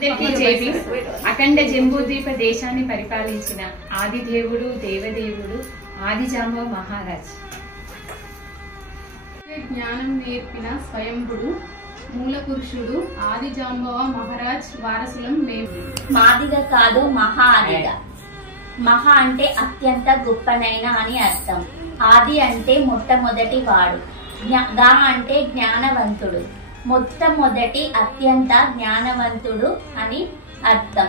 అందరికీ జేబీ. అఖండ జంబూద్వీప దేశాన్ని పరిపాలించిన ఆదిదేవుడు దేవదేవుడు ఆదిజాంబవ మహారాజ్. జ్ఞానం నేర్పిన స్వయంభుడు మూల పురుషుడు ఆదిజాంబవ మహారాజ్ వారసులం మేము. మాదిగా కాదు మహా ఆదిగా. మహా అంటే అత్యంత గొప్పనైన అని అర్థం. ఆది అంటే మొట్టమొదటి వాడు. గా అంటే జ్ఞానవంతుడు. మొట్టమొదటి అత్యంత జ్ఞానవంతుడు అని అర్థం.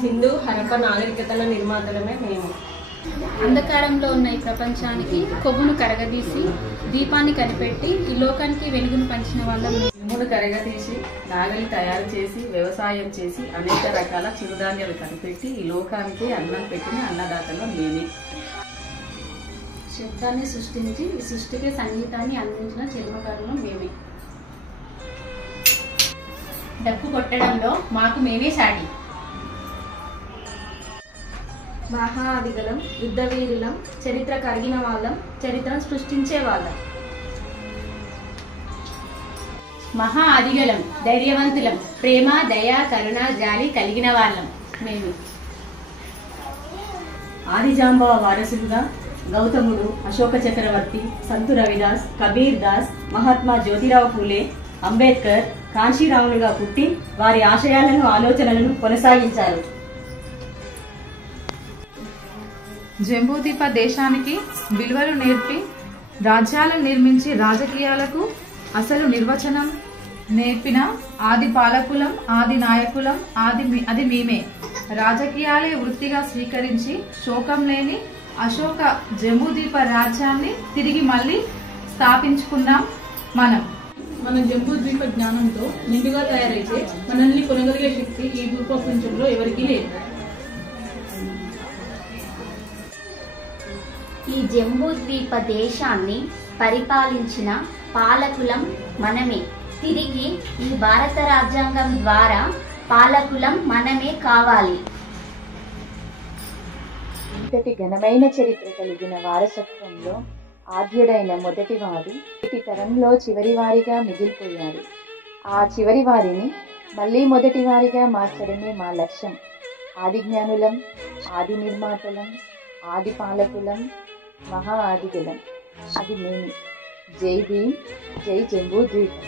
సింధు హరప్ప నాగరికతల నిర్మాతలమే మేము. అంధకారంలో ఉన్న ఈ ప్రపంచానికి కొవ్వును కరగదీసి దీపాన్ని కనిపెట్టి ఈ లోకానికి వెలుగును పంచిన వాళ్ళం. ఇనుమును కరగతీసి నాగలి తయారు చేసి వ్యవసాయం చేసి అనేక రకాల చిరుధాన్యాలు కనిపెట్టి ఈ లోకానికి అన్నం పెట్టిన అన్నదాతలో మేమే. శబ్దాన్ని సృష్టించి ఈ సృష్టికి సంగీతాన్ని అందించిన చర్మకారులు మేమే. డప్పు కొట్టడంలో మాకు మేమే సాటి. మహా ఆదిగలం, యుద్ధవీరులం, చరిత్ర కరిగిన వాళ్ళం, చరిత్రను సృష్టించే వాళ్ళం. మహా ఆదిగలం, ధైర్యవంతులం, ప్రేమ దయ కరుణ జాలి కలిగిన వాళ్ళం మేము. ఆదిజాంబవ వారసులుగా గౌతముడు, అశోక చక్రవర్తి, సంతు రవిదాస్, కబీర్ దాస్, మహాత్మా జ్యోతిరావు ఫూలే, అంబేద్కర్ కాంశీరాములుగా పుట్టి వారి ఆశయాలను ఆలోచనలను కొనసాగించారు. జంబూద్వీప దేశానికి విలువలు నేర్పి రాజ్యాలను నిర్మించి రాజకీయాలకు అసలు నిర్వచనం నేర్పిన ఆది పాలకులం, ఆది నాయకులం, అది మేమే. రాజకీయాలే వృత్తిగా స్వీకరించి శోకం లేని అశోక జంబూద్వీప రాజ్యాన్ని తిరిగి మళ్ళీ స్థాపించుకున్నాం మనం. మన జంబూద్వీప జ్ఞానంతో నిండుగా తయారైతే మనల్ని కొనగలిగే శక్తి ఈ భూప్రపంచంలో ఎవరికీ లేదు. ఈ జంబూద్వీప దేశాన్ని పరిపాలించిన పాలకులం మనమే. తిరిగి ఈ భారత రాజ్యాంగం ద్వారా పాలకులం మనమే కావాలి. ఇంతటి ఘనమైన చరిత్ర కలిగిన వారసత్వంలో ఆద్యుడైన మొదటివాడు ఇటు తరంలో చివరివారిగా మిగిలిపోయాడు. ఆ చివరి వారిని మళ్ళీ మొదటివారిగా మార్చడమే మా లక్ష్యం. ఆది జ్ఞానులం, ఆది నిర్మాతలం, ఆది పాలకులం, మహా ఆదిగలం, అది మేము. జై భీమ్, జై జంబూద్వీపం.